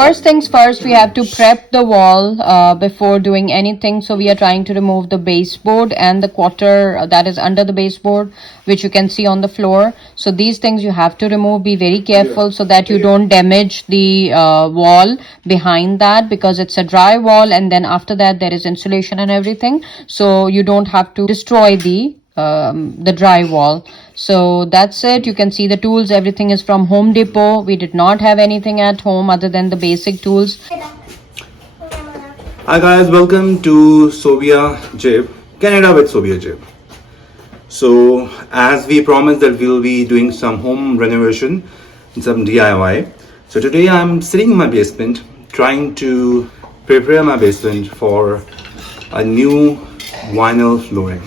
first things first, we have to prep the wall before doing anything. So we are trying to remove the baseboard and the quarter that is under the baseboard, which you can see on the floor. So these things you have to remove. Be very careful so that you don't damage the wall behind that, because it's a dry wall, and then after that there is insulation and everything. So you don't have to destroy the dry wall. So that's it. You can see the tools, everything is from Home Depot. We did not have anything at home other than the basic tools. Hi guys, welcome to Sobia Jib, Canada with Sobia Jib. So as we promised that we'll be doing some home renovation and some DIY. So today I'm sitting in my basement trying to prepare my basement for a new vinyl flooring.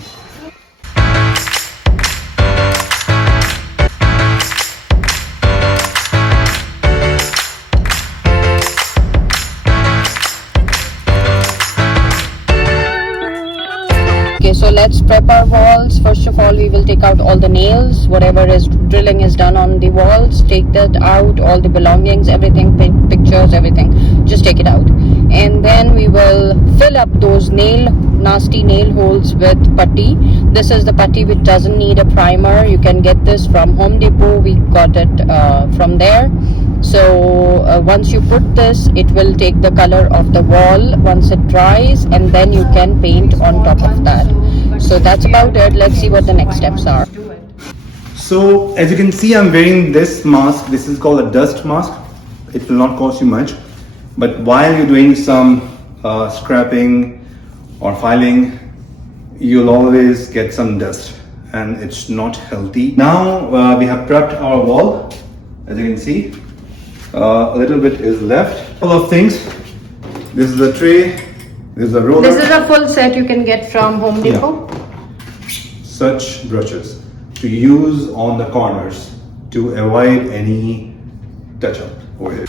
So let's prep our walls. First of all, we will take out all the nails, whatever is drilling is done on the walls. Take that out, all the belongings, everything, pictures, everything, just take it out. And then we will fill up those nasty nail holes with putty. This is the putty which doesn't need a primer. You can get this from Home Depot. We got it from there. So once you put this, it will take the color of the wall once it dries, and then you can paint on top of that. So that's about it. Let's see what the next steps are. So as you can see, I'm wearing this mask. This is called a dust mask. It will not cost you much, but while you're doing some scrapping or filing, you'll always get some dust, and it's not healthy. Now we have prepped our wall. As you can see, a little bit is left. Couple of things. This is a tray. This is a roller. This is a full set you can get from Home Depot. Yeah. Such brushes to use on the corners to avoid any touch-up over here.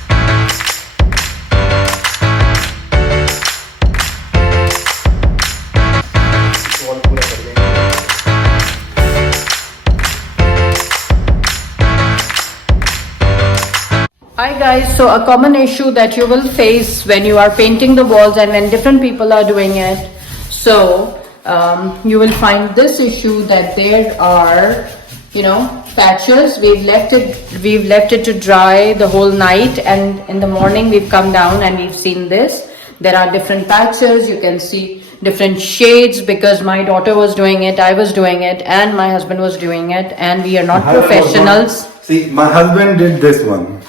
Hi guys, so a common issue that you will face when you are painting the walls and when different people are doing it, so you will find this issue that there are, patches. We've left it to dry the whole night, and in the morning we've come down and we've seen this. There are different patches. You can see different shades because my daughter was doing it, I was doing it, and my husband was doing it, and we are not professionals. See, my husband did this one.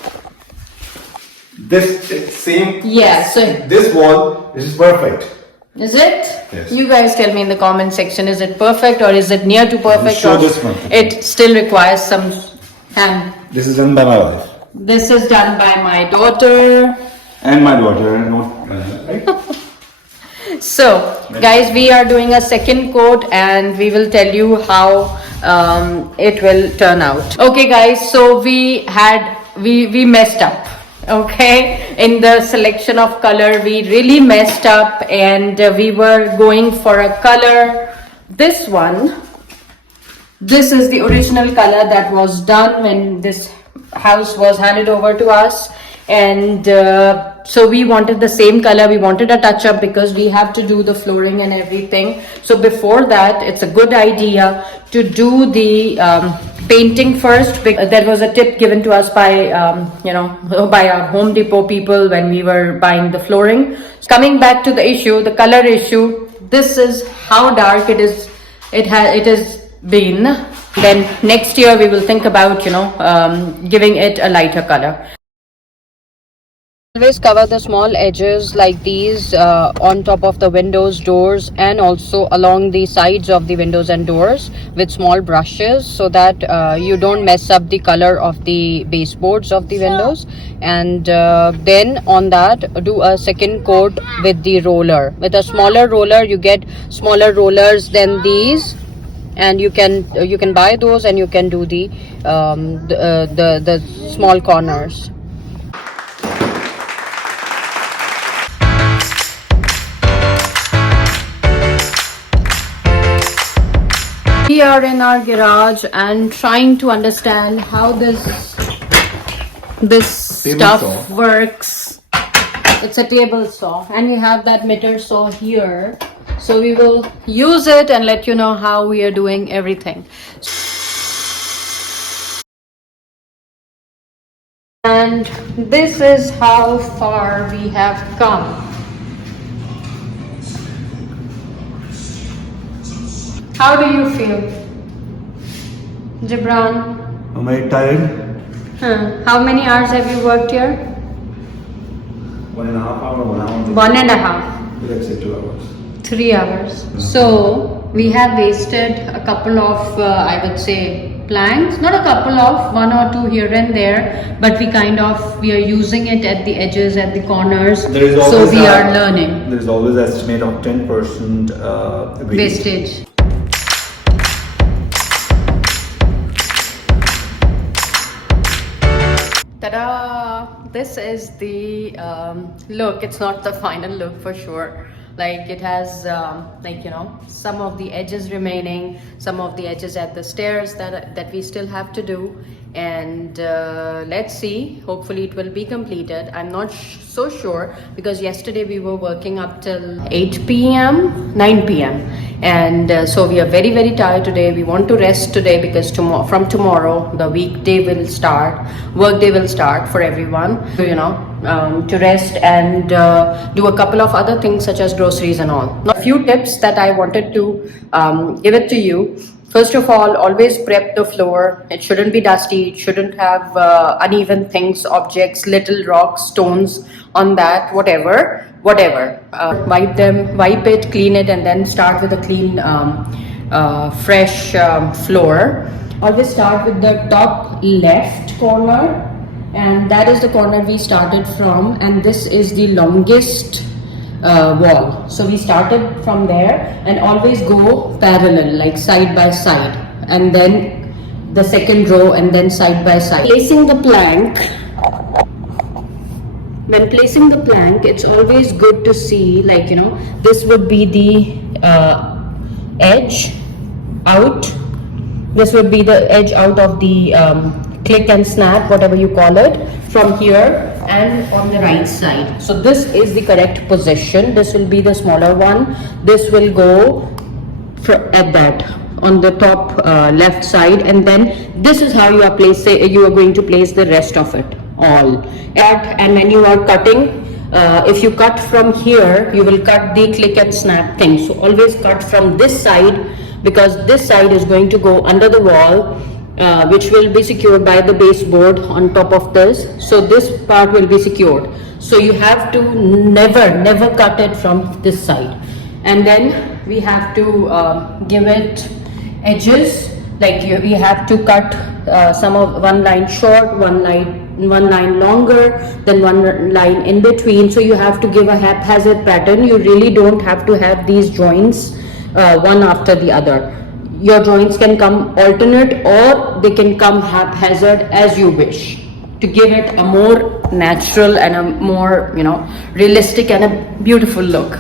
This same. Yeah, so this wall, this is perfect. Is it? Yes. You guys tell me in the comment section, is it perfect or is it near to perfect? Show this one. It still requires some hand. This is done by my wife. This is done by my daughter. And my daughter, not right? So, guys, we are doing a second coat and we will tell you how it will turn out. Okay, guys, so we messed up. Okay, in the selection of color we really messed up, and we were going for a color, this one. This is the original color that was done when this house was handed over to us, and so we wanted the same color. We wanted a touch up because we have to do the flooring and everything. So before that, it's a good idea to do the painting first. There was a tip given to us by by our Home Depot people when we were buying the flooring. Coming back to the issue, the color issue, this is how dark it is. It has been. Then next year we will think about giving it a lighter color. Always cover the small edges like these on top of the windows, doors, and also along the sides of the windows and doors with small brushes, so that you don't mess up the color of the baseboards of the windows. And then on that, do a second coat with the roller. With a smaller roller, you get smaller rollers than these, and you can buy those, and you can do the small corners. We are in our garage and trying to understand how this stuff works. It's a table saw, and we have that miter saw here. So we will use it and let you know how we are doing everything. And this is how far we have come. How do you feel, Gibran? Am I tired? How many hours have you worked here? 1.5 hours, 1 hour. 1.5. Let's say 2 hours. 3 hours. So we have wasted a couple of, I would say, planks. Not a couple of, 1 or 2 here and there, but we are using it at the edges, at the corners. So we are learning. There is always an estimate of 10% Wastage. Ta-da! This is the look. It's not the final look for sure. Like it has some of the edges remaining, some of the edges at the stairs that we still have to do, and let's see, hopefully it will be completed. I'm not so sure because yesterday we were working up till 8 p.m. 9 p.m. and so we are very, very tired today. We want to rest today because from tomorrow the workday will start for everyone, to rest and do a couple of other things such as groceries and all. Now, a few tips that I wanted to give it to you. First of all, always prep the floor. It shouldn't be dusty. It shouldn't have uneven things, objects, little rocks, stones on that, whatever. Wipe it, clean it, and then start with a clean, fresh floor. Always start with the top left corner, and that is the corner we started from, and this is the longest wall. So we started from there and always go parallel, like side by side, and then the second row and then side by side. When placing the plank, it's always good to see, this would be the edge out. This would be the edge out of the click and snap, whatever you call it, from here and on the right side. So this is the correct position. This will be the smaller one. This will go at that on the top left side, and then this is how you are going to place the rest of it all. And when you are cutting, if you cut from here, you will cut the click and snap thing. So always cut from this side, because this side is going to go under the wall, which will be secured by the baseboard on top of this. So this part will be secured. So you have to never cut it from this side. And then we have to give it edges. We have to cut one line short, one line longer, then one line in between. So you have to give a haphazard pattern. You really don't have to have these joints one after the other. Your joints can come alternate, or they can come haphazard, as you wish, to give it a more natural and a more realistic and a beautiful look.